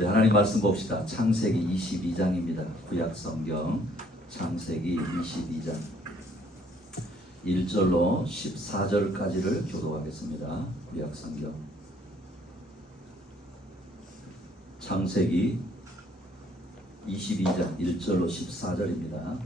우리 하나님 말씀 봅시다. 창세기 22장입니다. 구약성경 창세기 22장 1절로 14절까지를 교독하겠습니다. 구약성경 창세기 22장 1절로 14절입니다.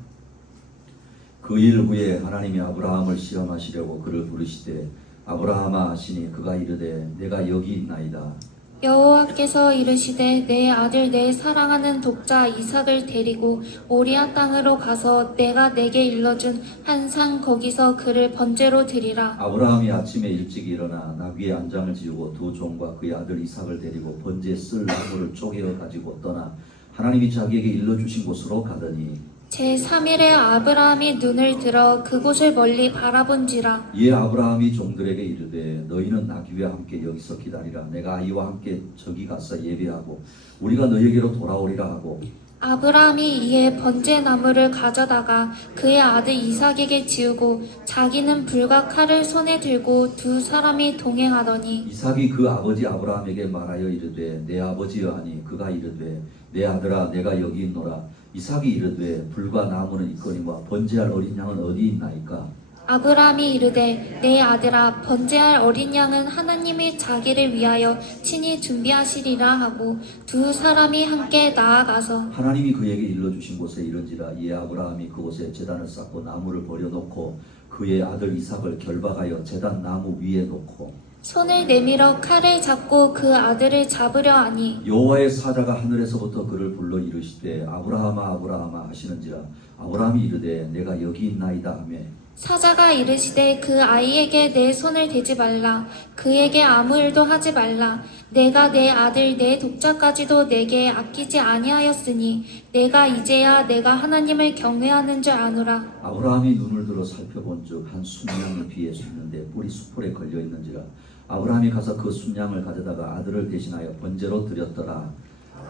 그 일 후에 하나님이 아브라함을 시험하시려고 그를 부르시되 아브라함아 하시니 그가 이르되 내가 여기 있나이다. 여호와께서 이르시되 내 아들 내 사랑하는 독자 이삭을 데리고 모리아 땅으로 가서 내가 내게 일러준 한 산 거기서 그를 번제로 드리라. 아브라함이 아침에 일찍 일어나 나귀의 안장을 지우고 두 종과 그의 아들 이삭을 데리고 번제에 쓸 나무를 쪼개어 가지고 떠나 하나님이 자기에게 일러주신 곳으로 가더니 제3일에 아브라함이 눈을 들어 그곳을 멀리 바라본지라. 이에 아브라함이 종들에게 이르되 너희는 나귀와 함께 여기서 기다리라. 내가 이와 함께 저기 가서 예배하고 우리가 너희에게로 돌아오리라 하고 아브라함이 이에 번제 나무를 가져다가 그의 아들 이삭에게 지우고 자기는 불과 칼을 손에 들고 두 사람이 동행하더니 이삭이 그 아버지 아브라함에게 말하여 이르되 내 아버지여 하니 그가 이르되 내 아들아 내가 여기 있노라. 이삭이 이르되 불과 나무는 있거니와 번제할 어린 양은 어디 있나이까? 아브라함이 이르되 내 아들아 번제할 어린 양은 하나님이 자기를 위하여 친히 준비하시리라 하고 두 사람이 함께 나아가서 하나님이 그에게 일러주신 곳에 이른지라. 이에 아브라함이 그곳에 제단을 쌓고 나무를 버려놓고 그의 아들 이삭을 결박하여 제단 나무 위에 놓고 손을 내밀어 칼을 잡고 그 아들을 잡으려 하니 여호와의 사자가 하늘에서부터 그를 불러 이르시되 아브라함아 아브라함아 하시는지라. 아브라함이 이르되 내가 여기 있나이다 하며 사자가 이르시되 그 아이에게 내 손을 대지 말라. 그에게 아무 일도 하지 말라. 내가 내 아들 내 독자까지도 내게 아끼지 아니하였으니 내가 이제야 내가 하나님을 경외하는 줄 아노라. 아브라함이 눈을 들어 살펴본즉 한 순양이 비에 솟는데 뿔이 수풀에 걸려 있는지라. 아브라함이 가서 그 순양을 가져다가 아들을 대신하여 번제로 드렸더라.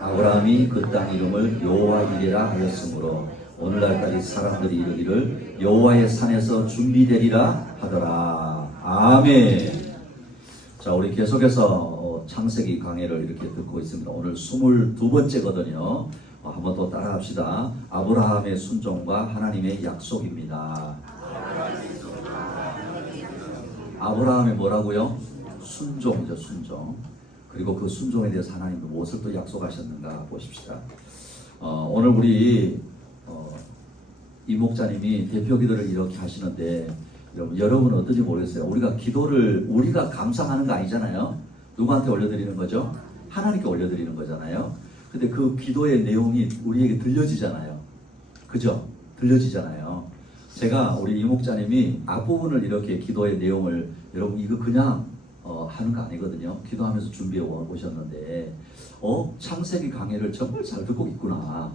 아브라함이 그 땅 이름을 여호와 이레라 하였으므로 오늘날까지 사람들이 이르기를 여호와의 산에서 준비되리라 하더라. 아멘. 자, 우리 계속해서 창세기 강해를 이렇게 듣고 있습니다. 오늘 22번째거든요. 한번 더 따라합시다. 아브라함의 순종과 하나님의 약속입니다. 아브라함의 뭐라고요? 순종이죠, 순종. 그리고 그 순종에 대해서 하나님이 무엇을 또 약속하셨는가 보십시다. 오늘 우리 이 목자님이 대표 기도를 이렇게 하시는데 여러분은 어떤지 모르겠어요. 우리가 기도를 우리가 감상하는 거 아니잖아요. 누구한테 올려드리는 거죠? 하나님께 올려드리는 거잖아요. 근데 그 기도의 내용이 우리에게 들려지잖아요. 그죠? 들려지잖아요. 제가 우리 이 목자님이 앞부분을 이렇게 기도의 내용을 여러분 이거 그냥 하는 거 아니거든요. 기도하면서 준비해 오셨는데 창세기 강해를 정말 잘 듣고 있구나.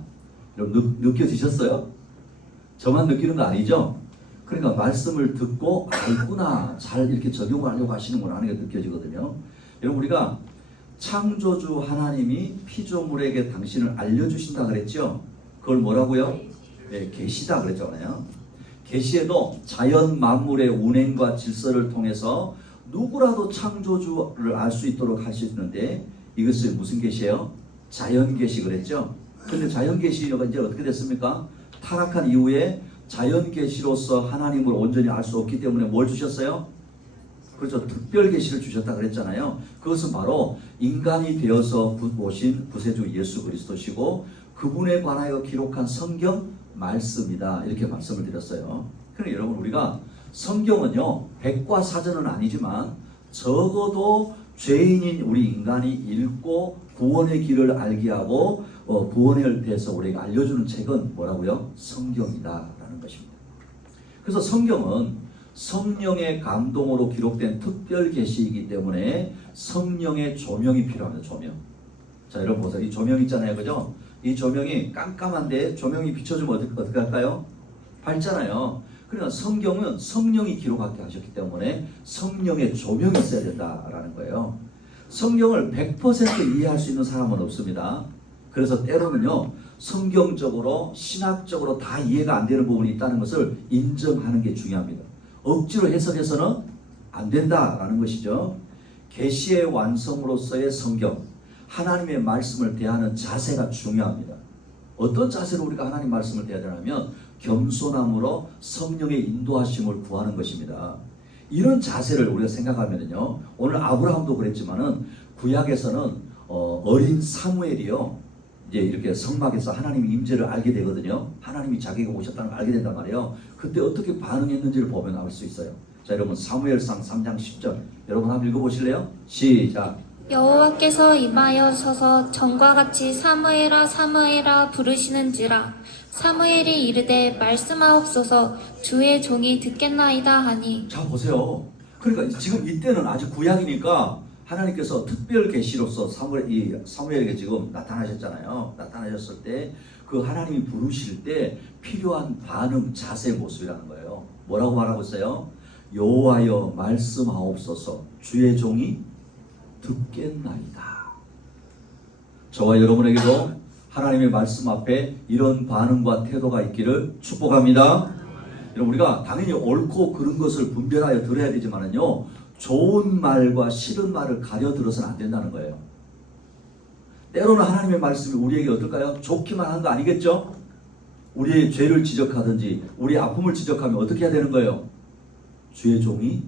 여러분 느껴지셨어요? 저만 느끼는 거 아니죠? 그러니까 말씀을 듣고 알구나, 잘 이렇게 적용하려고 하시는구나 하는 게 느껴지거든요. 여러분 우리가 창조주 하나님이 피조물에게 당신을 알려주신다 그랬죠? 그걸 뭐라고요? 네, 계시다 그랬잖아요. 계시에도 자연 만물의 운행과 질서를 통해서 누구라도 창조주를 알 수 있도록 하셨는데 이것이 무슨 계시예요? 자연 계시 그랬죠? 근데 자연 계시가 이제 어떻게 됐습니까? 타락한 이후에 자연 계시로서 하나님을 온전히 알 수 없기 때문에 뭘 주셨어요? 그렇죠. 특별 계시를 주셨다 그랬잖아요. 그것은 바로 인간이 되어서 오신 구세주 예수 그리스도시고 그분에 관하여 기록한 성경 말씀이다. 이렇게 말씀을 드렸어요. 그러니까 여러분 우리가 성경은요 백과사전은 아니지만 적어도 죄인인 우리 인간이 읽고 구원의 길을 알게 하고 구원에 대해서 우리에게 알려주는 책은 뭐라고요? 성경이다라는 것입니다. 그래서 성경은 성령의 감동으로 기록된 특별 계시이기 때문에 성령의 조명이 필요합니다. 조명. 자, 여러분 보세요. 이 조명 있잖아요, 그죠? 이 조명이 깜깜한데 조명이 비춰주면 어떻게 할까요? 밝잖아요. 그러니까 성경은 성령이 기록하게 하셨기 때문에 성령의 조명이 있어야 된다라는 거예요. 성경을 100% 이해할 수 있는 사람은 없습니다. 그래서 때로는요 성경적으로 신학적으로 다 이해가 안 되는 부분이 있다는 것을 인정하는 게 중요합니다. 억지로 해석해서는 안 된다라는 것이죠. 계시의 완성으로서의 성경, 하나님의 말씀을 대하는 자세가 중요합니다. 어떤 자세로 우리가 하나님 말씀을 대해야 되냐면 겸손함으로 성령의 인도하심을 구하는 것입니다. 이런 자세를 우리가 생각하면요, 오늘 아브라함도 그랬지만은 구약에서는 어린 사무엘이요, 이제 이렇게 성막에서 하나님의 임재를 알게 되거든요. 하나님이 자기가 오셨다는 걸 알게 된단 말이에요. 그때 어떻게 반응했는지를 보면 알 수 있어요. 자, 여러분 사무엘상 3장 10절 여러분 한번 읽어보실래요? 시작. 여호와께서 임하여 서서 전과 같이 사무엘아 사무엘아 부르시는지라 사무엘이 이르되 말씀하옵소서 주의 종이 듣겠나이다 하니. 자, 보세요. 그러니까 지금 이때는 아직 구약이니까 하나님께서 특별 계시로서 사무엘에게 지금 나타나셨잖아요. 나타나셨을 때 그 하나님이 부르실 때 필요한 반응, 자세, 모습이라는 거예요. 뭐라고 말하고 있어요? 여호와여 말씀하옵소서 주의 종이 듣겠나이다. 저와 여러분에게도 하나님의 말씀 앞에 이런 반응과 태도가 있기를 축복합니다. 여러분, 우리가 당연히 옳고 그른 것을 분별하여 들어야 되지만은요, 좋은 말과 싫은 말을 가려 들어서는 안 된다는 거예요. 때로는 하나님의 말씀이 우리에게 어떨까요? 좋기만 한 거 아니겠죠? 우리의 죄를 지적하든지 우리의 아픔을 지적하면 어떻게 해야 되는 거예요? 주의 종이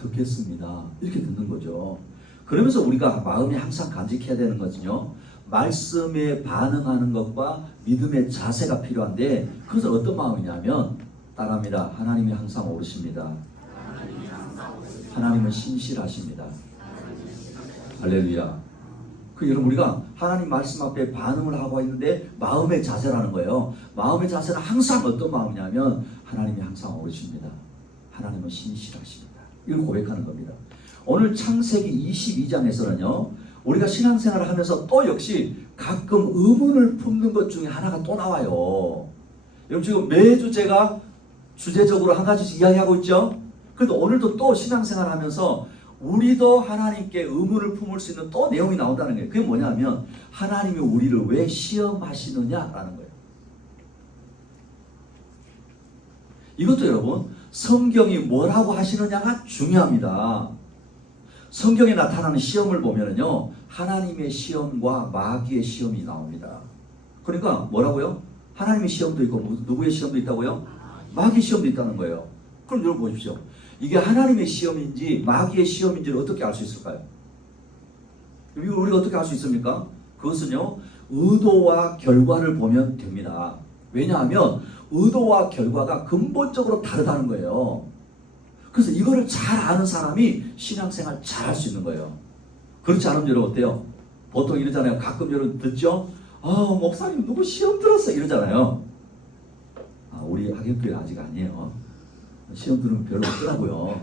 듣겠습니다. 이렇게 듣는 거죠. 그러면서 우리가 마음이 항상 간직해야 되는 것은요, 말씀에 반응하는 것과 믿음의 자세가 필요한데, 그것은 어떤 마음이냐면 따라합니다. 하나님이 항상 오르십니다. 하나님은 신실하십니다. 할렐루야. 여러분, 우리가 하나님 말씀 앞에 반응을 하고 있는데 마음의 자세라는 거예요. 마음의 자세는 항상 어떤 마음이냐면 하나님이 항상 오르십니다. 하나님은 신실하십니다. 이걸 고백하는 겁니다. 오늘 창세기 22장에서는요, 우리가 신앙생활을 하면서 또 역시 가끔 의문을 품는 것 중에 하나가 또 나와요. 여러분, 지금 매주 제가 주제적으로 한 가지씩 이야기하고 있죠? 그래도 오늘도 또 신앙생활을 하면서 우리도 하나님께 의문을 품을 수 있는 또 내용이 나온다는 거예요. 그게 뭐냐면 하나님이 우리를 왜 시험하시느냐라는 거예요. 이것도 여러분, 성경이 뭐라고 하시느냐가 중요합니다. 성경에 나타나는 시험을 보면은요, 하나님의 시험과 마귀의 시험이 나옵니다. 그러니까 뭐라고요? 하나님의 시험도 있고 누구의 시험도 있다고요? 마귀의 시험도 있다는 거예요. 그럼 여러분 보십시오. 이게 하나님의 시험인지 마귀의 시험인지를 어떻게 알 수 있을까요? 우리가 어떻게 알 수 있습니까? 그것은요, 의도와 결과를 보면 됩니다. 왜냐하면 의도와 결과가 근본적으로 다르다는 거예요. 그래서 이거를 잘 아는 사람이 신앙생활 잘 할 수 있는 거예요. 그렇지 않으면 여러분 어때요? 보통 이러잖아요. 가끔 여러분 듣죠? 목사님 누구 시험 들었어 이러잖아요. 우리 학연교회 아직 아니에요. 시험 들으면 별로 없더라고요.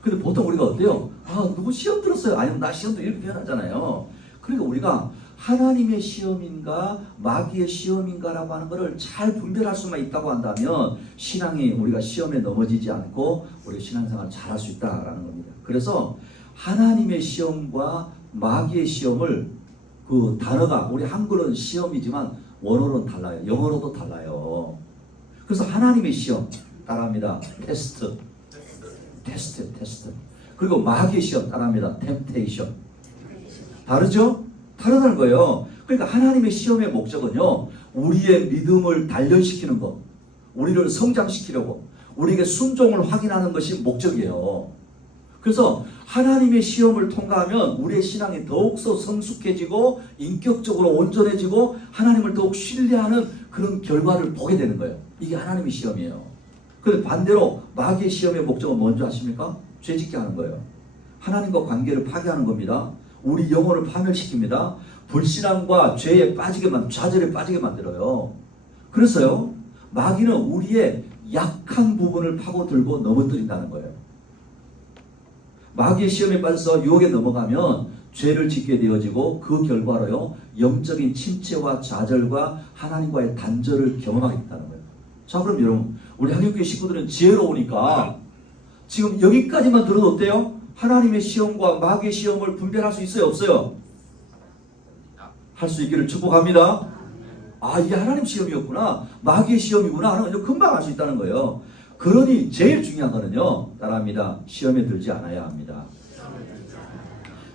근데 보통 우리가 어때요? 누구 시험 들었어요? 아니면 나 시험 들었어요? 이렇게 표현하잖아요. 그러니까 우리가 하나님의 시험인가 마귀의 시험인가라고 하는 것을 잘 분별할 수만 있다고 한다면 신앙이 우리가 시험에 넘어지지 않고 우리 신앙생활을 잘 할 수 있다라는 겁니다. 그래서 하나님의 시험과 마귀의 시험을 그 단어가 우리 한글은 시험이지만 원어로는 달라요. 영어로도 달라요. 그래서 하나님의 시험 따라합니다. 테스트. 그리고 마귀의 시험 따라합니다. 템테이션. 다르죠? 다르다는 거예요. 그러니까 하나님의 시험의 목적은요, 우리의 믿음을 단련시키는 것, 우리를 성장시키려고, 우리에게 순종을 확인하는 것이 목적이에요. 그래서 하나님의 시험을 통과하면 우리의 신앙이 더욱더 성숙해지고 인격적으로 온전해지고 하나님을 더욱 신뢰하는 그런 결과를 보게 되는 거예요. 이게 하나님의 시험이에요. 그런데 반대로 마귀의 시험의 목적은 뭔지 아십니까? 죄짓게 하는 거예요. 하나님과 관계를 파괴하는 겁니다. 우리 영혼을 파멸시킵니다. 불신앙과 죄에 빠지게 좌절에 빠지게 만들어요. 그래서요, 마귀는 우리의 약한 부분을 파고들고 넘어뜨린다는 거예요. 마귀의 시험에 빠져서 유혹에 넘어가면 죄를 짓게 되어지고 그 결과로요, 영적인 침체와 좌절과 하나님과의 단절을 경험하게 된다는 거예요. 자, 그럼 여러분, 우리 한국교회 식구들은 지혜로우니까 지금 여기까지만 들어도 어때요? 하나님의 시험과 마귀의 시험을 분별할 수 있어요? 없어요? 할 수 있기를 축복합니다. 이게 하나님 시험이었구나, 마귀의 시험이구나 하는 걸 금방 알 수 있다는 거예요. 그러니 제일 중요한 거는요, 따라합니다. 시험에 들지 않아야 합니다.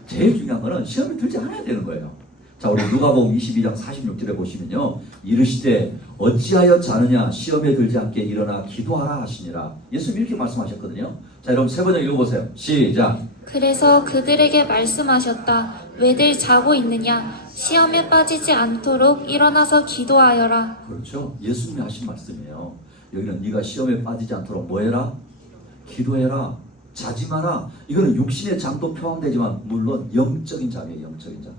제일 중요한 거는 시험에 들지 않아야 되는 거예요. 자, 자, 우리 누가복음 22장 46절에 보시면요. 이르시되 어찌하여 자느냐 시험에 들지 않게 일어나 기도하라 하시니라. 예수님 이렇게 말씀하셨거든요. 자, 여러분 세 번째 읽어보세요. 시작. 그래서 그들에게 말씀하셨다. 왜들 자고 있느냐? 시험에 빠지지 않도록 일어나서 기도하여라. 그렇죠. 예수님이 하신 말씀이에요. 여기는 네가 시험에 빠지지 않도록 뭐 해라? 기도해라. 자지 마라. 이거는 육신의 잠도 포함되지만 물론 영적인 잠이에요. 영적인 잠.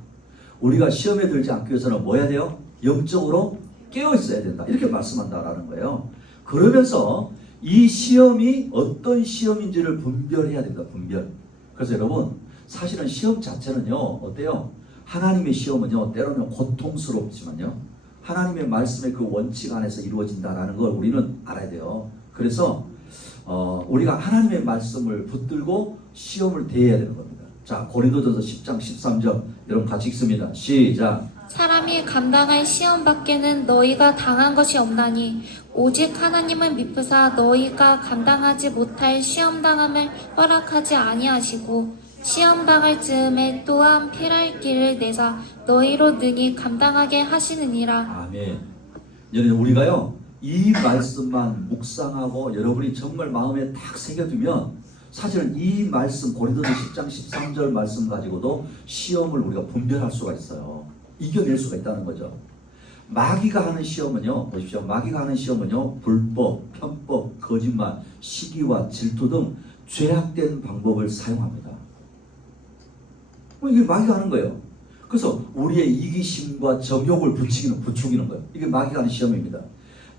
우리가 시험에 들지 않기 위해서는 뭐 해야 돼요? 영적으로 깨어 있어야 된다. 이렇게 말씀한다라는 거예요. 그러면서 이 시험이 어떤 시험인지를 분별해야 된다. 분별. 그래서 여러분 사실은 시험 자체는요. 어때요? 하나님의 시험은요. 때로는 고통스럽지만요. 하나님의 말씀의 그 원칙 안에서 이루어진다라는 걸 우리는 알아야 돼요. 그래서 우리가 하나님의 말씀을 붙들고 시험을 대해야 되는 겁니다. 자, 고린도전서 10장 13절 여러분 같이 읽습니다. 시작. 사람이 감당할 시험 밖에는 너희가 당한 것이 없나니 오직 하나님은 미쁘사 너희가 감당하지 못할 시험 당함을 허락하지 아니하시고 시험 당할 즈음에 또한 피할 길을 내사 너희로 능히 감당하게 하시느니라. 아멘. 여러분 우리가요 이 말씀만 묵상하고 여러분이 정말 마음에 딱 새겨두면 사실은 이 말씀 고린도서 10장 13절 말씀 가지고도 시험을 우리가 분별할 수가 있어요. 이겨낼 수가 있다는 거죠. 마귀가 하는 시험은요, 보십시오. 마귀가 하는 시험은요, 불법, 편법, 거짓말, 시기와 질투 등 죄악된 방법을 사용합니다. 이게 마귀가 하는 거예요. 그래서 우리의 이기심과 정욕을 부추기는 거예요. 이게 마귀가 하는 시험입니다.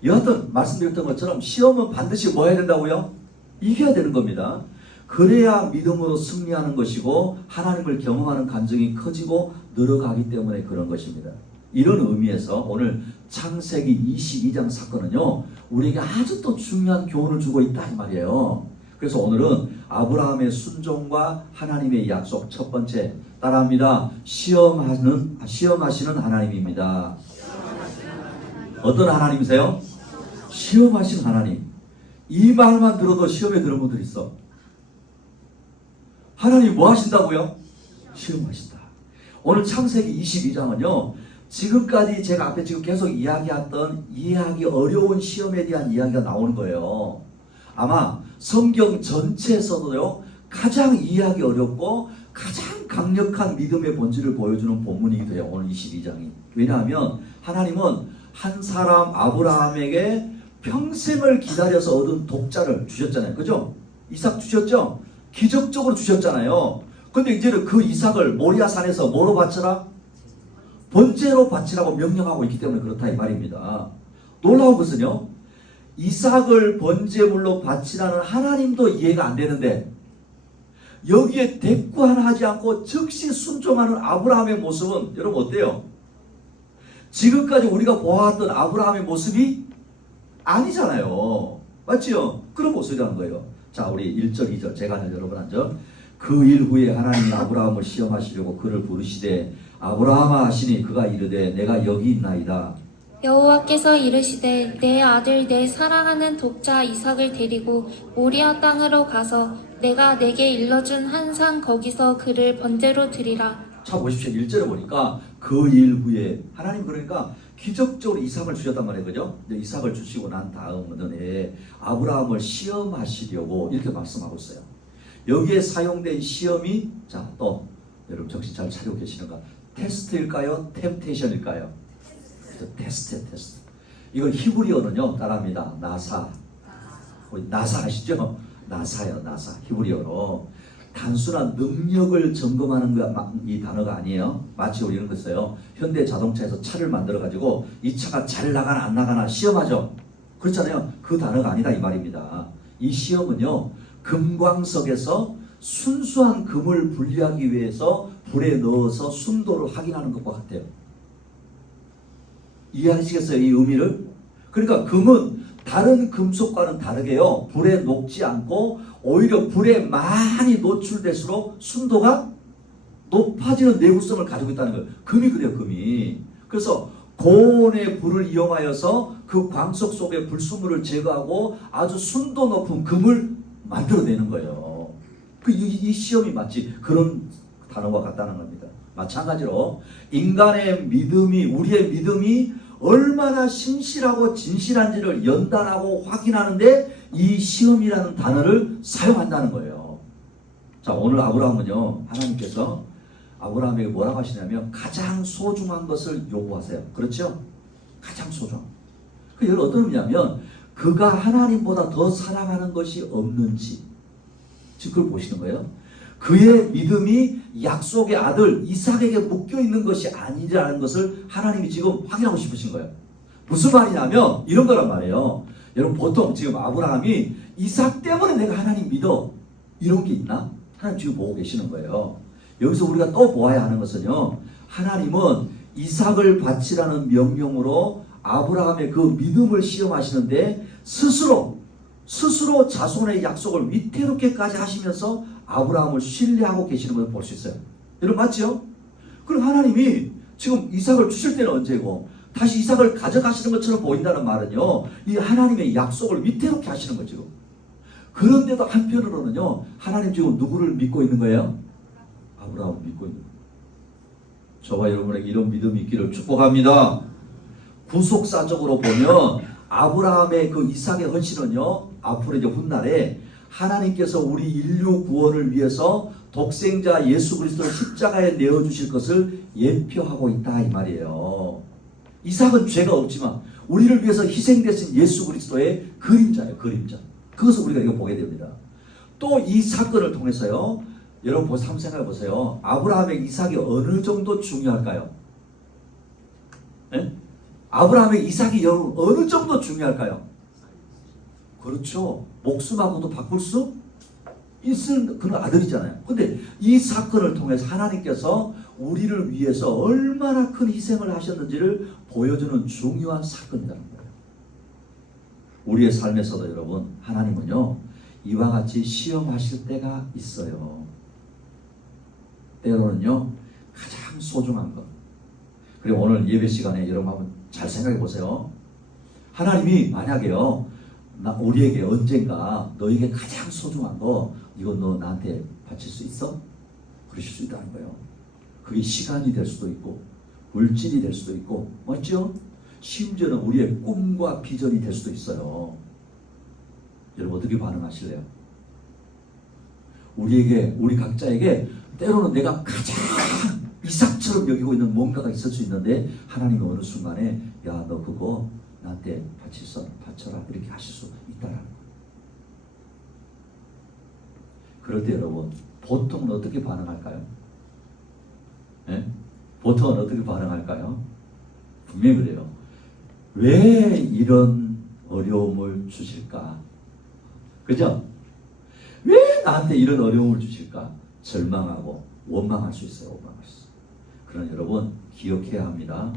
여하튼 말씀드렸던 것처럼 시험은 반드시 뭐 해야 된다고요? 이겨야 되는 겁니다. 그래야 믿음으로 승리하는 것이고 하나님을 경험하는 감정이 커지고 늘어가기 때문에 그런 것입니다. 이런 의미에서 오늘 창세기 22장 사건은요 우리에게 아주 또 중요한 교훈을 주고 있다 이 말이에요. 그래서 오늘은 아브라함의 순종과 하나님의 약속 첫 번째 따라합니다. 시험하시는 하나님입니다. 어떤 하나님이세요? 시험하시는 하나님. 이 말만 들어도 시험에 드는 분들 있어. 하나님 뭐 하신다고요? 시험하신다. 오늘 창세기 22장은요. 지금까지 제가 앞에 지금 계속 이야기했던 이해하기 어려운 시험에 대한 이야기가 나오는 거예요. 아마 성경 전체에서도요. 가장 이해하기 어렵고 가장 강력한 믿음의 본질을 보여주는 본문이기도 해요. 오늘 22장이. 왜냐하면 하나님은 한 사람 아브라함에게 평생을 기다려서 얻은 독자를 주셨잖아요. 그죠? 이삭 주셨죠? 기적적으로 주셨잖아요. 근데 이제는 그 이삭을 모리아산에서 뭐로 바쳐라? 번제로 바치라고 명령하고 있기 때문에 그렇다 이 말입니다. 놀라운 것은요. 이삭을 번제물로 바치라는 하나님도 이해가 안 되는데 여기에 대꾸 하나 하지 않고 즉시 순종하는 아브라함의 모습은 여러분 어때요? 지금까지 우리가 보아왔던 아브라함의 모습이 아니잖아요. 맞지요? 그런 모습이라는 거예요. 자, 우리 1절, 2절 제가 여러분 한 절. 그 일 후에 하나님이 아브라함을 시험하시려고 그를 부르시되 아브라함아 하시니 그가 이르되 내가 여기 있나이다. 여호와께서 이르시되 내 아들 내 사랑하는 독자 이삭을 데리고 모리아 땅으로 가서 내가 내게 일러준 한 산 거기서 그를 번제로 드리라. 자 보십시오. 1절에 보니까 그 일 후에 하나님 그러니까 기적적으로 이삭을 주셨단 말이에요. 그죠? 이삭을 주시고 난 다음에 아브라함을 시험하시려고 이렇게 말씀하고 있어요. 여기에 사용된 시험이 자 또 여러분 정신 잘 차리고 계시는가? 테스트일까요? 템테이션일까요? 테스트. 이걸 히브리어는요 따라합니다. 나사. 나사 아시죠? 나사요. 나사. 히브리어로 단순한 능력을 점검하는 이 단어가 아니에요. 마치 우리 이런 거 있어요. 현대 자동차에서 차를 만들어 가지고 이 차가 잘 나가나 안 나가나 시험하죠. 그렇잖아요. 그 단어가 아니다 이 말입니다. 이 시험은요 금광석에서 순수한 금을 분리하기 위해서 불에 넣어서 순도를 확인하는 것과 같아요. 이해하시겠어요? 이 의미를? 그러니까 금은 다른 금속과는 다르게요. 불에 녹지 않고 오히려 불에 많이 노출될수록 순도가 높아지는 내구성을 가지고 있다는 거예요. 금이 그래요. 금이. 그래서 고온의 불을 이용하여서 그 광석 속의 불순물을 제거하고 아주 순도 높은 금을 만들어내는 거예요. 이 시험이 마치 그런 단어와 같다는 겁니다. 마찬가지로 인간의 믿음이, 우리의 믿음이 얼마나 신실하고 진실한지를 연단하고 확인하는데 이 시험이라는 단어를 사용한다는 거예요. 자, 오늘 아브라함은요, 하나님께서 아브라함에게 뭐라고 하시냐면 가장 소중한 것을 요구하세요. 그렇죠? 가장 소중한. 그 어떤 의미냐면 그가 하나님보다 더 사랑하는 것이 없는지, 즉 그걸 보시는 거예요. 그의 믿음이 약속의 아들 이삭에게 묶여 있는 것이 아니라는 것을 하나님이 지금 확인하고 싶으신 거예요. 무슨 말이냐면 이런 거란 말이에요. 여러분, 보통 지금 아브라함이 이삭 때문에 내가 하나님 믿어, 이런 게 있나? 하나님 지금 보고 계시는 거예요. 여기서 우리가 또 보아야 하는 것은요, 하나님은 이삭을 바치라는 명령으로 아브라함의 그 믿음을 시험하시는데 스스로 자손의 약속을 위태롭게까지 하시면서 아브라함을 신뢰하고 계시는 것을 볼 수 있어요. 여러분, 맞죠? 그럼 하나님이 지금 이삭을 주실 때는 언제고 다시 이삭을 가져가시는 것처럼 보인다는 말은요, 이 하나님의 약속을 위태롭게 하시는 거죠. 그런데도 한편으로는요, 하나님 지금 누구를 믿고 있는 거예요? 아브라함을 믿고 있는 거예요. 저와 여러분에게 이런 믿음이 있기를 축복합니다. 구속사적으로 보면 아브라함의 그 이삭의 헌신은요, 앞으로 이제 훗날에 하나님께서 우리 인류 구원을 위해서 독생자 예수 그리스도를 십자가에 내어주실 것을 예표하고 있다, 이 말이에요. 이삭은 죄가 없지만 우리를 위해서 희생되신 예수 그리스도의 그림자예요. 그림자. 그것을 우리가 이거 보게 됩니다. 또 이 사건을 통해서요, 여러분 한번 생각해 보세요. 아브라함의 이삭이 어느 정도 중요할까요? 네? 아브라함의 이삭이 여러분 어느 정도 중요할까요? 그렇죠. 목숨하고도 바꿀 수 있는 그런 아들이잖아요. 근데 이 사건을 통해서 하나님께서 우리를 위해서 얼마나 큰 희생을 하셨는지를 보여주는 중요한 사건이라는 거예요. 우리의 삶에서도 여러분, 하나님은요, 이와 같이 시험하실 때가 있어요. 때로는요, 가장 소중한 것. 그리고 오늘 예배 시간에 여러분 한번 잘 생각해 보세요. 하나님이 만약에요, 우리에게 언젠가 너에게 가장 소중한 거, 이건 너 나한테 바칠 수 있어? 그러실 수 있다는 거예요. 그게 시간이 될 수도 있고 물질이 될 수도 있고, 맞죠? 심지어는 우리의 꿈과 비전이 될 수도 있어요. 여러분 어떻게 반응하실래요? 우리 각자에게 때로는 내가 가장 이삭처럼 여기고 있는 뭔가가 있을 수 있는데 하나님이 어느 순간에 야, 너 그거 나한테 바쳐라, 이렇게 하실 수 있다라는 거예요. 그럴 때 여러분 보통은 어떻게 반응할까요? 네? 보통은 어떻게 반응할까요? 분명히 그래요. 왜 이런 어려움을 주실까? 그죠? 왜 나한테 이런 어려움을 주실까? 절망하고 원망할 수 있어요. 원망할 수 있어요. 그러나 여러분 기억해야 합니다.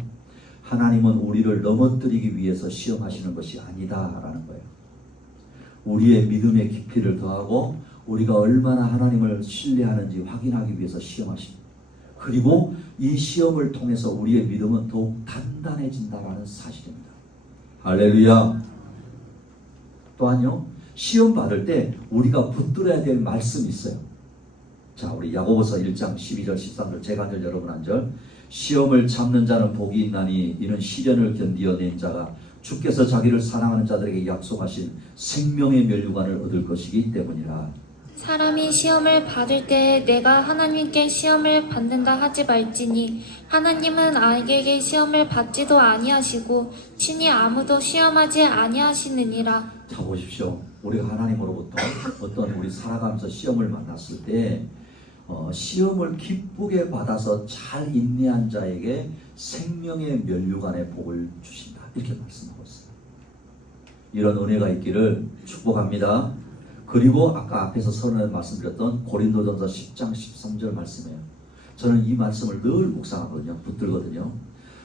하나님은 우리를 넘어뜨리기 위해서 시험하시는 것이 아니다라는 거예요. 우리의 믿음의 깊이를 더하고 우리가 얼마나 하나님을 신뢰하는지 확인하기 위해서 시험하십니다. 그리고 이 시험을 통해서 우리의 믿음은 더욱 단단해진다라는 사실입니다. 할렐루야. 또한요, 시험 받을 때 우리가 붙들어야 될 말씀이 있어요. 자, 우리 야고보서 1장 12절 13절 제가 한 절 여러분 한 절. 시험을 참는 자는 복이 있나니 이는 시련을 견디어낸 자가 주께서 자기를 사랑하는 자들에게 약속하신 생명의 면류관을 얻을 것이기 때문이라. 사람이 시험을 받을 때 내가 하나님께 시험을 받는다 하지 말지니 하나님은 아이에게 시험을 받지도 아니하시고 친히 아무도 시험하지 아니하시느니라. 자, 보십시오. 우리가 하나님으로부터 어떤 우리 살아가면서 시험을 만났을 때 시험을 기쁘게 받아서 잘 인내한 자에게 생명의 면류관의 복을 주신다, 이렇게 말씀하고 있어요. 이런 은혜가 있기를 축복합니다. 그리고 아까 앞에서 선언에 말씀드렸던 고린도전서 10장 13절 말씀이에요. 저는 이 말씀을 늘 묵상하거든요. 붙들거든요.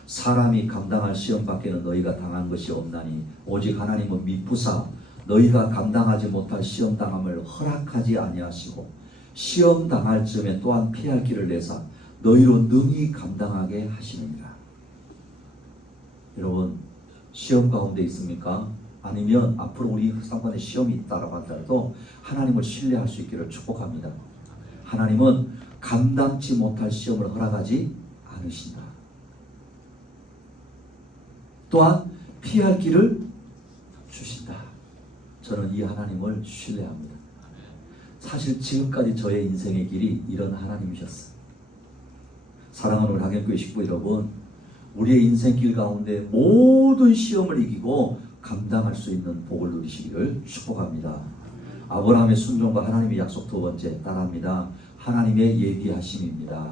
사람이 감당할 시험 밖에는 너희가 당한 것이 없나니 오직 하나님은 미쁘사 너희가 감당하지 못할 시험 당함을 허락하지 아니하시고 시험 당할 즈음에 또한 피할 길을 내사 너희로 능히 감당하게 하시느니라. 여러분 시험 가운데 있습니까? 아니면 앞으로 우리 상반에 시험이 있다라고 하더라도 하나님을 신뢰할 수 있기를 축복합니다. 하나님은 감당치 못할 시험을 허락하지 않으신다. 또한 피할 길을 주신다. 저는 이 하나님을 신뢰합니다. 사실 지금까지 저의 인생의 길이 이런 하나님이셨어요. 사랑하는 우리 하경교회 식구 여러분, 우리의 인생길 가운데 모든 시험을 이기고 감당할 수 있는 복을 누리시기를 축복합니다. 아브라함의 순종과 하나님의 약속 두 번째 따라합니다. 하나님의 예비하심입니다.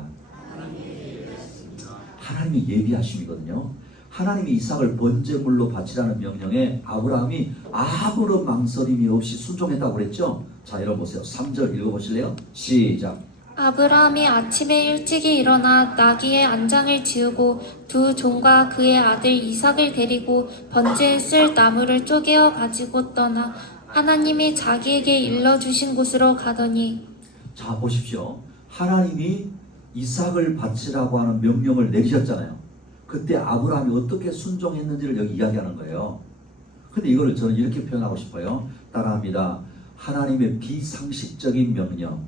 하나님의 예비하심이거든요. 하나님이 이삭을 번제물로 바치라는 명령에 아브라함이 아무런 망설임이 없이 순종했다고 그랬죠. 자, 여러분 보세요. 3절 읽어보실래요? 시작. 아브라함이 아침에 일찍이 일어나 나귀의 안장을 지우고 두 종과 그의 아들 이삭을 데리고 번제에 쓸 나무를 쪼개어 가지고 떠나 하나님이 자기에게 일러주신 곳으로 가더니. 자, 보십시오. 하나님이 이삭을 바치라고 하는 명령을 내리셨잖아요. 그때 아브라함이 어떻게 순종했는지를 여기 이야기하는 거예요. 근데 이거를 저는 이렇게 표현하고 싶어요. 따라합니다. 하나님의 비상식적인 명령.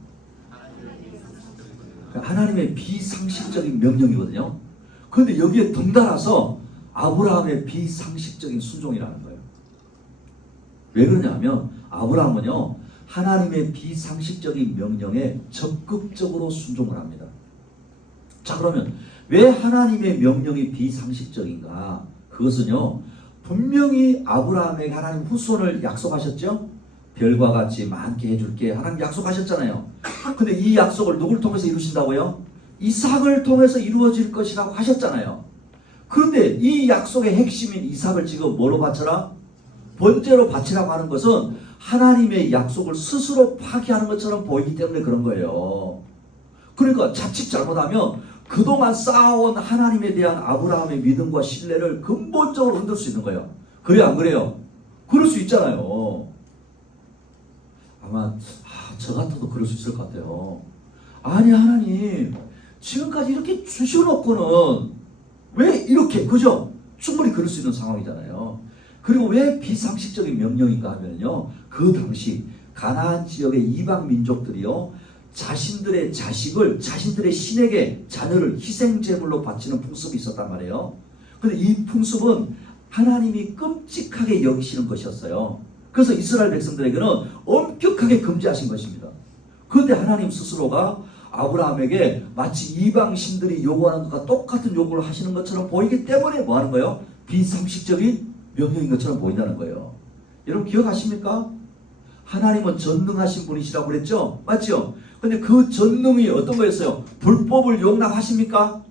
하나님의 비상식적인 명령이거든요. 그런데 여기에 덩달아서 아브라함의 비상식적인 순종이라는 거예요. 왜 그러냐면 아브라함은요, 하나님의 비상식적인 명령에 적극적으로 순종을 합니다. 자, 그러면 왜 하나님의 명령이 비상식적인가? 그것은요, 분명히 아브라함에게 하나님 후손을 약속하셨죠? 별과 같이 많게 해줄게 하나님 약속하셨잖아요. 근데 이 약속을 누굴 통해서 이루신다고요? 이삭을 통해서 이루어질 것이라고 하셨잖아요. 그런데 이 약속의 핵심인 이삭을 지금 뭐로 바쳐라? 번제로 바치라고 하는 것은 하나님의 약속을 스스로 파기하는 것처럼 보이기 때문에 그런 거예요. 그러니까 자칫 잘못하면 그동안 쌓아온 하나님에 대한 아브라함의 믿음과 신뢰를 근본적으로 흔들 수 있는 거예요. 그래요, 안 그래요? 그럴 수 있잖아요. 아마 저 같아도 그럴 수 있을 것 같아요. 아니, 하나님 지금까지 이렇게 주셔놓고는 왜 이렇게, 그죠? 충분히 그럴 수 있는 상황이잖아요. 그리고 왜 비상식적인 명령인가 하면요, 그 당시 가나안 지역의 이방 민족들이요, 자신들의 자식을 자신들의 신에게 자녀를 희생제물로 바치는 풍습이 있었단 말이에요. 근데 이 풍습은 하나님이 끔찍하게 여기시는 것이었어요. 그래서 이스라엘 백성들에게는 엄격하게 금지하신 것입니다. 그런데 하나님 스스로가 아브라함에게 마치 이방 신들이 요구하는 것과 똑같은 요구를 하시는 것처럼 보이기 때문에 뭐 하는 거예요? 비상식적인 명령인 것처럼 보인다는 거예요. 여러분 기억하십니까? 하나님은 전능하신 분이시라고 그랬죠? 맞죠? 근데 그 전능이 어떤 거였어요? 불법을 용납하십니까?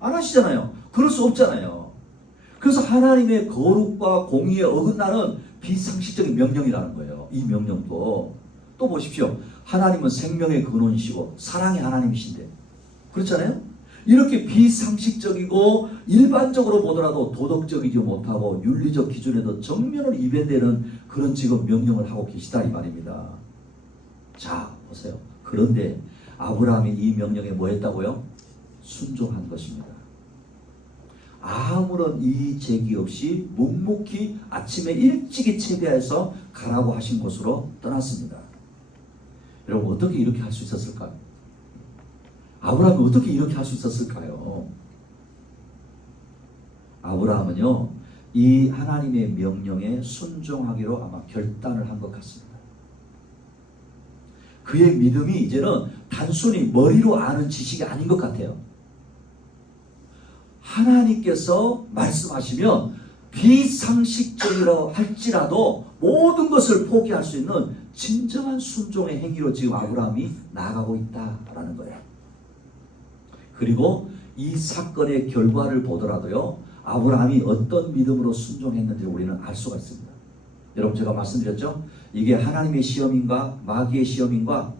안 하시잖아요. 그럴 수 없잖아요. 그래서 하나님의 거룩과 공의에 어긋나는 비상식적인 명령이라는 거예요. 이 명령도. 또 보십시오. 하나님은 생명의 근원이시고 사랑의 하나님이신데, 그렇잖아요? 이렇게 비상식적이고 일반적으로 보더라도 도덕적이지 못하고 윤리적 기준에도 정면을 이변되는 그런 지금 명령을 하고 계시다 이 말입니다. 자, 보세요. 그런데 아브라함이 이 명령에 뭐 했다고요? 순종한 것입니다. 아무런 이의 제기 없이 묵묵히 아침에 일찍이 채비해서 가라고 하신 곳으로 떠났습니다. 여러분 어떻게 이렇게 할 수 있었을까요? 아브라함이 어떻게 이렇게 할 수 있었을까요? 아브라함은요, 이 하나님의 명령에 순종하기로 아마 결단을 한 것 같습니다. 그의 믿음이 이제는 단순히 머리로 아는 지식이 아닌 것 같아요. 하나님께서 말씀하시면 비상식적이라 할지라도 모든 것을 포기할 수 있는 진정한 순종의 행위로 지금 아브라함이 나아가고 있다라는 거예요. 그리고 이 사건의 결과를 보더라도요, 아브라함이 어떤 믿음으로 순종했는지 우리는 알 수가 있습니다. 여러분 제가 말씀드렸죠? 이게 하나님의 시험인가 마귀의 시험인가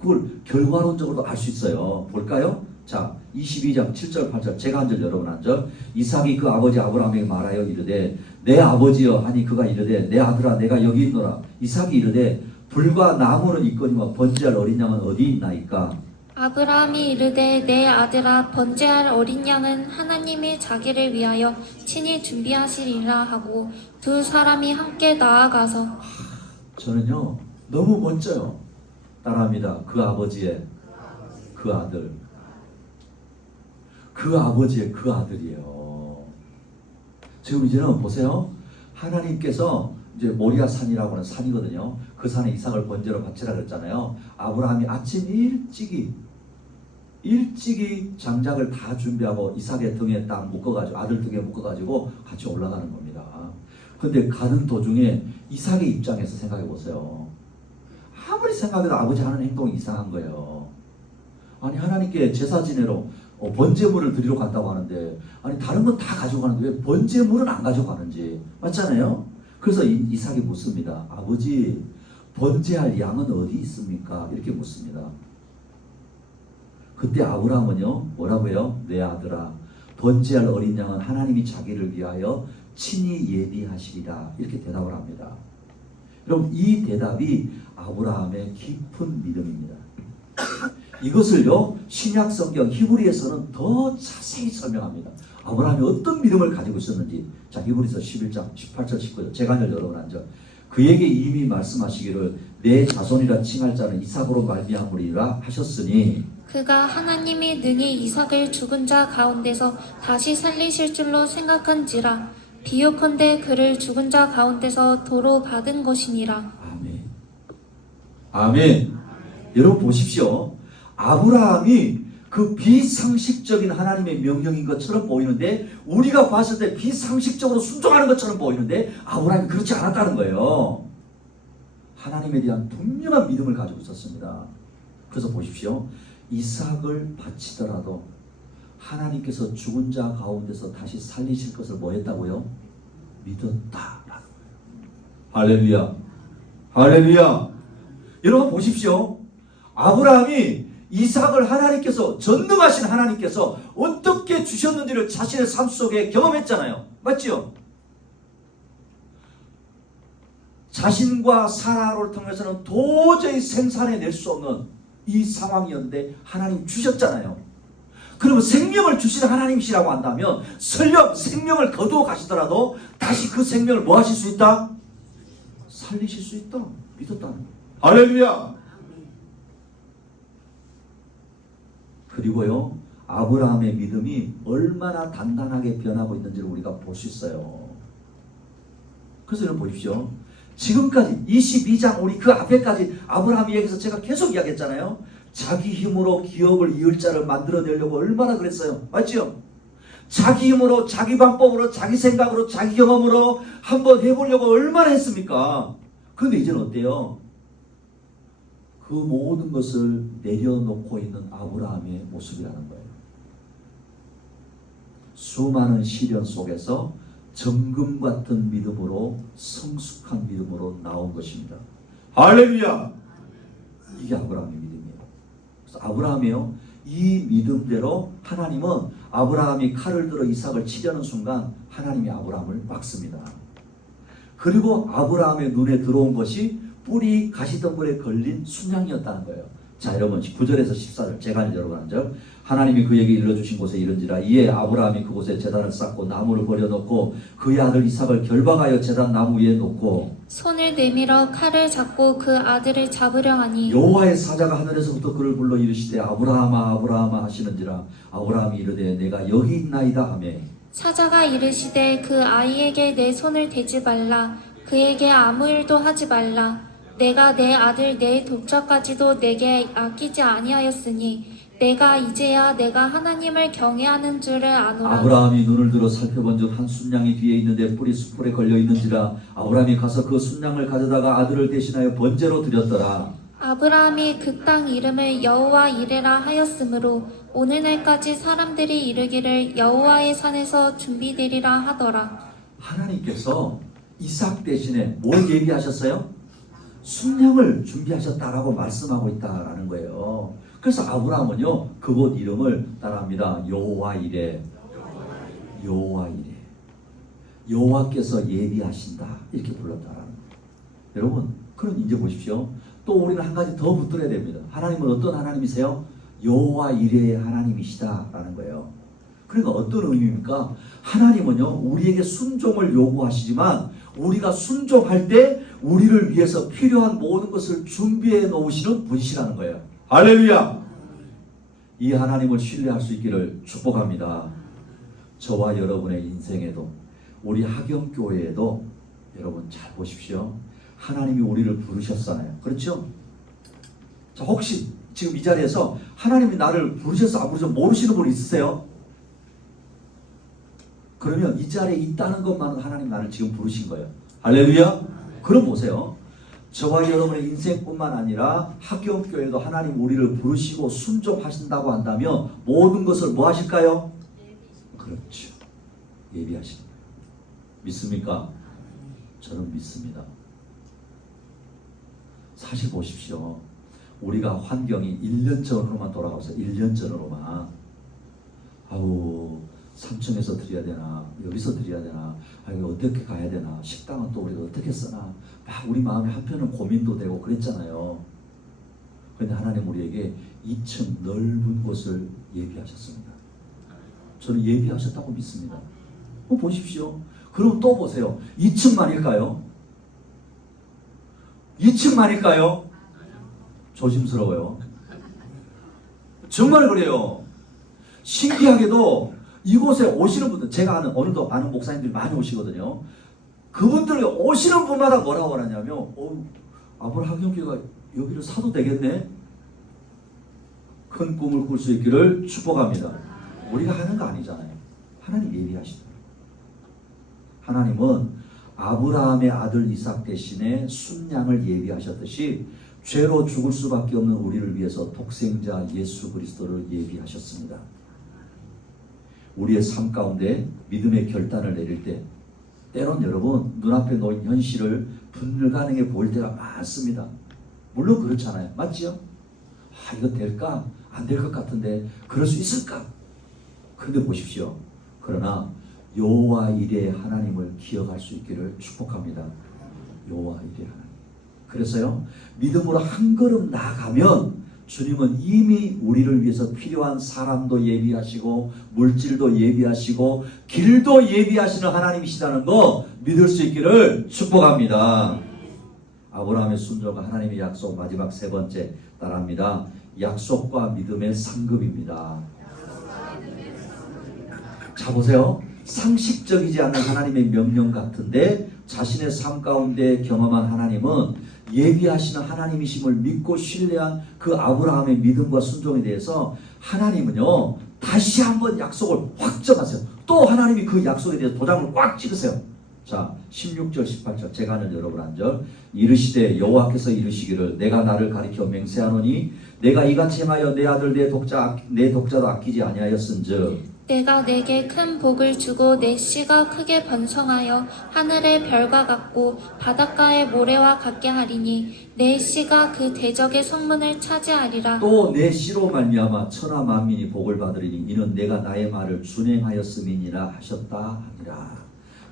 그걸 결과론적으로도 알 수 있어요. 볼까요? 자, 22장 7절 8절 제가 한 절 여러분 한 절. 이삭이 그 아버지 아브라함에게 말하여 이르되 내 아버지여 하니 그가 이르되 내 아들아 내가 여기 있노라. 이삭이 이르되 불과 나무는 있거니와 번제할 어린 양은 어디 있나이까? 아브라함이 이르되 내 아들아 번제할 어린 양은 하나님이 자기를 위하여 친히 준비하시리라 하고 두 사람이 함께 나아가서. 저는요 너무 멋져요. 따라합니다. 그 아버지의 그 아들, 그 아버지의 그 아들이에요. 지금 이제는 보세요. 하나님께서 이제 모리아 산이라고 하는 산이거든요. 그 산에 이삭을 번제로 바치라 그랬잖아요. 아브라함이 아침 일찍이 장작을 다 준비하고 이삭의 등에 딱 묶어가지고 아들 등에 묶어가지고 같이 올라가는 겁니다. 근데 가는 도중에 이삭의 입장에서 생각해 보세요. 아무리 생각해도 아버지 하는 행동이 이상한 거예요. 아니 하나님께 제사 지내러 번제물을 드리러 간다고 하는데 아니 다른 건 다 가져가는데 왜 번제물은 안 가져가는지 맞잖아요. 그래서 이삭이 묻습니다. 아버지 번제할 양은 어디 있습니까? 이렇게 묻습니다. 그때 아브라함은요 뭐라고요? 내 아들아 번제할 어린 양은 하나님이 자기를 위하여 친히 예비하시리라 이렇게 대답을 합니다. 여러분 이 대답이 아브라함의 깊은 믿음입니다. 이것을요 신약 성경 히브리에서는 더 자세히 설명합니다. 아브라함이 어떤 믿음을 가지고 있었는지 자 히브리서 11장 18절 19절 제가 여러분 한 절 그에게 이미 말씀하시기를 내 자손이라 칭할 자는 이삭으로 말미암으리라 하셨으니 그가 하나님이 능히 이삭을 죽은 자 가운데서 다시 살리실 줄로 생각한지라 비유컨대 그를 죽은 자 가운데서 도로 받은 것이니라. 아멘. 아멘. 여러분 보십시오. 아브라함이 그 비상식적인 하나님의 명령인 것처럼 보이는데 우리가 봤을 때 비상식적으로 순종하는 것처럼 보이는데 아브라함이 그렇지 않았다는 거예요. 하나님에 대한 분명한 믿음을 가지고 있었습니다. 그래서 보십시오. 이삭을 바치더라도 하나님께서 죽은 자 가운데서 다시 살리실 것을 뭐 했다고요? 믿었다라는 거예요. 할렐루야. 할렐루야. 여러분 보십시오. 아브라함이 이삭을 하나님께서 전능하신 하나님께서 어떻게 주셨는지를 자신의 삶 속에 경험했잖아요. 맞죠? 자신과 사라를 통해서는 도저히 생산해낼 수 없는 이 상황이었는데 하나님 주셨잖아요. 그러면 생명을 주시는 하나님이시라고 한다면 설령 생명을 거두어 가시더라도 다시 그 생명을 뭐 하실 수 있다? 살리실 수 있다. 믿었다는 거예요. 할렐루야. 그리고요 아브라함의 믿음이 얼마나 단단하게 변하고 있는지를 우리가 볼 수 있어요. 그래서 여러분 보십시오. 지금까지 22장 우리 그 앞에까지 아브라함 이야기에서 제가 계속 이야기했잖아요. 자기 힘으로 기업을 이을 자를 만들어내려고 얼마나 그랬어요. 맞죠? 자기 힘으로 자기 방법으로 자기 생각으로 자기 경험으로 한번 해보려고 얼마나 했습니까? 그런데 이제는 어때요? 그 모든 것을 내려놓고 있는 아브라함의 모습이라는 거예요. 수많은 시련 속에서 정금 같은 믿음으로 성숙한 믿음으로 나온 것입니다. 할렐루야. 이게 아브라함의 믿음이에요. 그래서 아브라함이요 이 믿음대로 하나님은 아브라함이 칼을 들어 이삭을 치려는 순간 하나님이 아브라함을 막습니다. 그리고 아브라함의 눈에 들어온 것이 뿌리 가시덤불에 걸린 순양이었다는 거예요. 자 여러분 9절에서 14절 제가 여러분 한 절 하나님이 그에게 일러주신 곳에 이른지라 이에 아브라함이 그곳에 제단을 쌓고 나무를 버려놓고 그의 아들 이삭을 결박하여 제단 나무 위에 놓고 손을 내밀어 칼을 잡고 그 아들을 잡으려 하니 여호와의 사자가 하늘에서부터 그를 불러 이르시되 아브라함아 아브라함아 하시는지라 아브라함이 이르되 내가 여기 있나이다 하매 사자가 이르시되 그 아이에게 내 손을 대지 말라 그에게 아무 일도 하지 말라 내가 내 아들 내 독자까지도 내게 아끼지 아니하였으니 내가 이제야 내가 하나님을 경외하는 줄을 아노라. 아브라함이 눈을 들어 살펴본즉 한 순양이 뒤에 있는데 뿌리 수풀에 걸려 있는지라 아브라함이 가서 그 순양을 가져다가 아들을 대신하여 번제로 드렸더라. 아브라함이 그 땅 이름을 여호와 이레라 하였으므로 오늘날까지 사람들이 이르기를 여호와의 산에서 준비되리라 하더라. 하나님께서 이삭 대신에 뭘 예비하셨어요? 순양을 준비하셨다라고 말씀하고 있다라는 거예요. 그래서 아브라함은요 그곳 이름을 따라합니다. 여호와 이레. 여호와 이레. 여호와께서 예비하신다 이렇게 불렀다라는 거예요. 여러분 그럼 이제 보십시오. 또 우리는 한 가지 더 붙들어야 됩니다. 하나님은 어떤 하나님이세요? 여호와 이레의 하나님이시다라는 거예요. 그러니까 어떤 의미입니까? 하나님은요 우리에게 순종을 요구하시지만 우리가 순종할 때 우리를 위해서 필요한 모든 것을 준비해 놓으시는 분이시라는 거예요. 할렐루야. 이 하나님을 신뢰할 수 있기를 축복합니다. 저와 여러분의 인생에도, 우리 하경교회에도 여러분 잘 보십시오. 하나님이 우리를 부르셨잖아요. 그렇죠? 자, 혹시 지금 이 자리에서 하나님이 나를 부르셨어 안 부르셨어 모르시는 분 있으세요? 그러면 이 자리에 있다는 것만으로 하나님 나를 지금 부르신 거예요. 할렐루야. 그럼 보세요. 저와 여러분의 인생뿐만 아니라 하경교회도 하나님 우리를 부르시고 순종하신다고 한다면 모든 것을 뭐 하실까요? 그렇죠. 예비하십니다. 믿습니까? 저는 믿습니다. 사실 보십시오. 우리가 환경이 1년 전으로만 돌아가서 1년 전으로만 아우 3층에서 드려야 되나 여기서 드려야 되나 이거 어떻게 가야 되나 식당은 또 우리가 어떻게 쓰나 막 우리 마음에 한편은 고민도 되고 그랬잖아요. 그런데 하나님 우리에게 2층 넓은 곳을 예비하셨습니다. 저는 예비하셨다고 믿습니다. 보십시오. 그럼 또 보세요. 2층만일까요? 2층만일까요? 조심스러워요. 정말 그래요. 신기하게도 이곳에 오시는 분들, 제가 오늘도 아는 목사님들이 많이 오시거든요. 그분들 오시는 분마다 뭐라고 하냐면 아브라함교회가 여기를 사도 되겠네? 큰 꿈을 꿀 수 있기를 축복합니다. 우리가 하는 거 아니잖아요. 하나님 예비하시더라고요. 하나님은 아브라함의 아들 이삭 대신에 순양을 예비하셨듯이 죄로 죽을 수밖에 없는 우리를 위해서 독생자 예수 그리스도를 예비하셨습니다. 우리의 삶 가운데 믿음의 결단을 내릴 때 때론 여러분 눈앞에 놓인 현실을 불가능해 보일 때가 많습니다. 물론 그렇잖아요. 맞지요? 이거 될까? 안 될 것 같은데 그럴 수 있을까? 그런데 보십시오. 그러나 여호와 이레의 하나님을 기억할 수 있기를 축복합니다. 여호와 이레의 하나님. 그래서요 믿음으로 한 걸음 나아가면 주님은 이미 우리를 위해서 필요한 사람도 예비하시고 물질도 예비하시고 길도 예비하시는 하나님이시다는 거 믿을 수 있기를 축복합니다. 아브라함의 순종과 하나님의 약속 마지막 세 번째 따라합니다. 약속과 믿음의 상급입니다. 자 보세요. 상식적이지 않은 하나님의 명령 같은데 자신의 삶 가운데 경험한 하나님은 예비하시는 하나님이심을 믿고 신뢰한 그 아브라함의 믿음과 순종에 대해서 하나님은요 다시 한번 약속을 확정하세요. 또 하나님이 그 약속에 대해서 도장을 꽉 찍으세요. 자 16절 18절 제가 하는 여러분 한 절 이르시되 여호와께서 이르시기를 내가 나를 가리켜 맹세하노니 내가 이같이 행하여 내 아들 내 독자도 아끼지 아니하였은즉 내가 내게 큰 복을 주고 내 씨가 크게 번성하여 하늘의 별과 같고 바닷가의 모래와 같게 하리니 내 씨가 그 대적의 성문을 차지하리라. 또 내 씨로 말미암아 천하 만민이 복을 받으리니 이는 내가 나의 말을 준행하였음이니라 하셨다 하니라.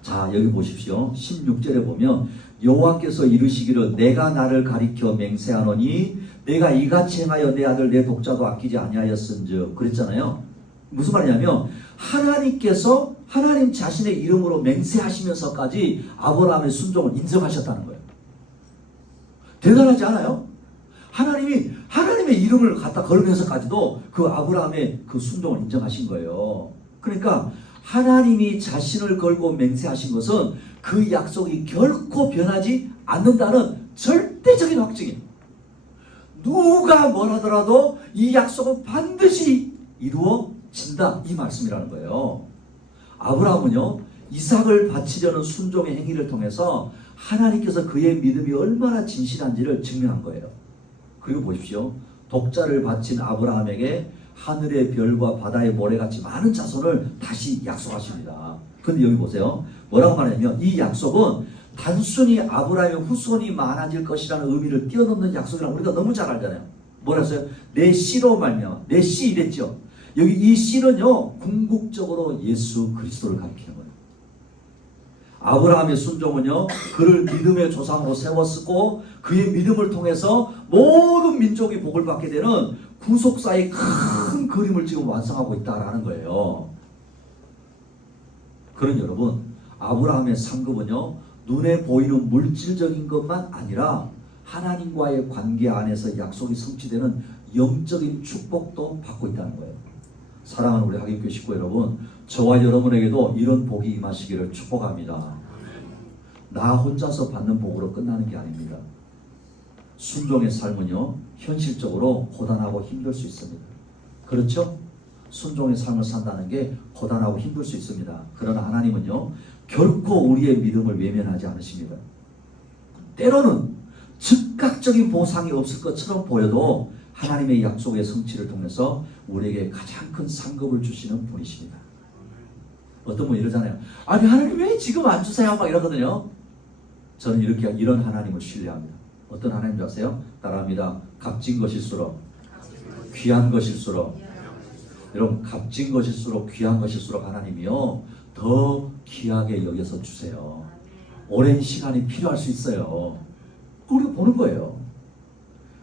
자 여기 보십시오. 16절에 보면 여호와께서 이르시기를 내가 나를 가리켜 맹세하노니 내가 이같이 행하여 내 아들 내 독자도 아끼지 아니하였은즉 그랬잖아요. 무슨 말이냐면 하나님께서 하나님 자신의 이름으로 맹세하시면서까지 아브라함의 순종을 인정하셨다는 거예요. 대단하지 않아요? 하나님이 하나님의 이름을 갖다 걸으면서까지도 그 아브라함의 그 순종을 인정하신 거예요. 그러니까 하나님이 자신을 걸고 맹세하신 것은 그 약속이 결코 변하지 않는다는 절대적인 확증이에요. 누가 뭘 하더라도 이 약속은 반드시 이루어진다 이 말씀이라는 거예요. 아브라함은요 이삭을 바치려는 순종의 행위를 통해서 하나님께서 그의 믿음이 얼마나 진실한지를 증명한 거예요. 그리고 보십시오. 독자를 바친 아브라함에게 하늘의 별과 바다의 모래같이 많은 자손을 다시 약속하십니다. 그런데 여기 보세요. 뭐라고 말하냐면 이 약속은 단순히 아브라함의 후손이 많아질 것이라는 의미를 뛰어넘는 약속이라고 우리가 너무 잘 알잖아요. 뭐라 했어요? 내 씨로 말미암아. 내 씨 이랬죠. 여기 이 씨는요 궁극적으로 예수 그리스도를 가리키는 거예요. 아브라함의 순종은요 그를 믿음의 조상으로 세웠고 그의 믿음을 통해서 모든 민족이 복을 받게 되는 구속사의 큰 그림을 지금 완성하고 있다라는 거예요. 그런 여러분 아브라함의 상급은요 눈에 보이는 물질적인 것만 아니라 하나님과의 관계 안에서 약속이 성취되는 영적인 축복도 받고 있다는 거예요. 사랑하는 우리 하객교 식구 여러분, 저와 여러분에게도 이런 복이 임하시기를 축복합니다. 나 혼자서 받는 복으로 끝나는 게 아닙니다. 순종의 삶은요, 현실적으로 고단하고 힘들 수 있습니다. 그렇죠? 순종의 삶을 산다는 게 고단하고 힘들 수 있습니다. 그러나 하나님은요, 결코 우리의 믿음을 외면하지 않으십니다. 때로는 즉각적인 보상이 없을 것처럼 보여도 하나님의 약속의 성취를 통해서 우리에게 가장 큰 상급을 주시는 분이십니다. 어떤 분이 이러잖아요. 아니 하나님 왜 지금 안 주세요? 막 이러거든요. 저는 이런 하나님을 신뢰합니다. 어떤 하나님 아세요? 따라합니다. 값진 것일수록 귀한 것일수록, 여러분 값진 것일수록 귀한 것일수록 하나님이요 더 귀하게 여겨서 주세요. 오랜 시간이 필요할 수 있어요. 우리가 보는 거예요.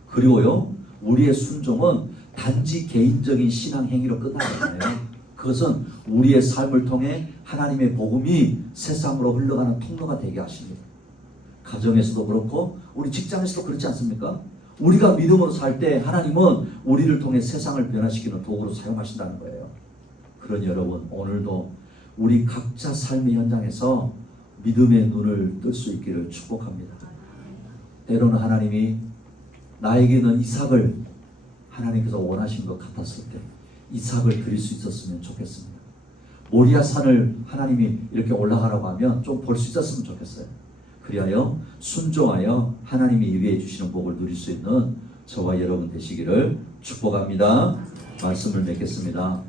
그리고요, 우리의 순종은 단지 개인적인 신앙 행위로 끝나지 않아요. 그것은 우리의 삶을 통해 하나님의 복음이 세상으로 흘러가는 통로가 되게 하십니다. 가정에서도 그렇고 우리 직장에서도 그렇지 않습니까? 우리가 믿음으로 살 때 하나님은 우리를 통해 세상을 변화시키는 도구로 사용하신다는 거예요. 그러니 여러분, 오늘도 우리 각자 삶의 현장에서 믿음의 눈을 뜰 수 있기를 축복합니다. 때로는 하나님이 나에게는 이삭을 하나님께서 원하신 것 같았을 때 이삭을 드릴 수 있었으면 좋겠습니다. 모리아 산을 하나님이 이렇게 올라가라고 하면 좀 볼 수 있었으면 좋겠어요. 그리하여 순종하여 하나님이 예비해 주시는 복을 누릴 수 있는 저와 여러분 되시기를 축복합니다. 말씀을 맺겠습니다.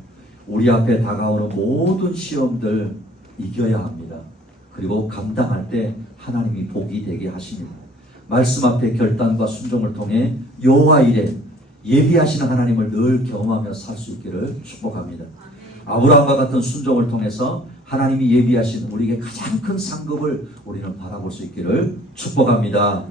우리 앞에 다가오는 모든 시험들 이겨야 합니다. 그리고 감당할 때 하나님이 복이 되게 하십니다. 말씀 앞에 결단과 순종을 통해 여호와 일에 예비하시는 하나님을 늘 경험하며 살 수 있기를 축복합니다. 아브라함과 같은 순종을 통해서 하나님이 예비하신 우리에게 가장 큰 상급을 우리는 바라볼 수 있기를 축복합니다.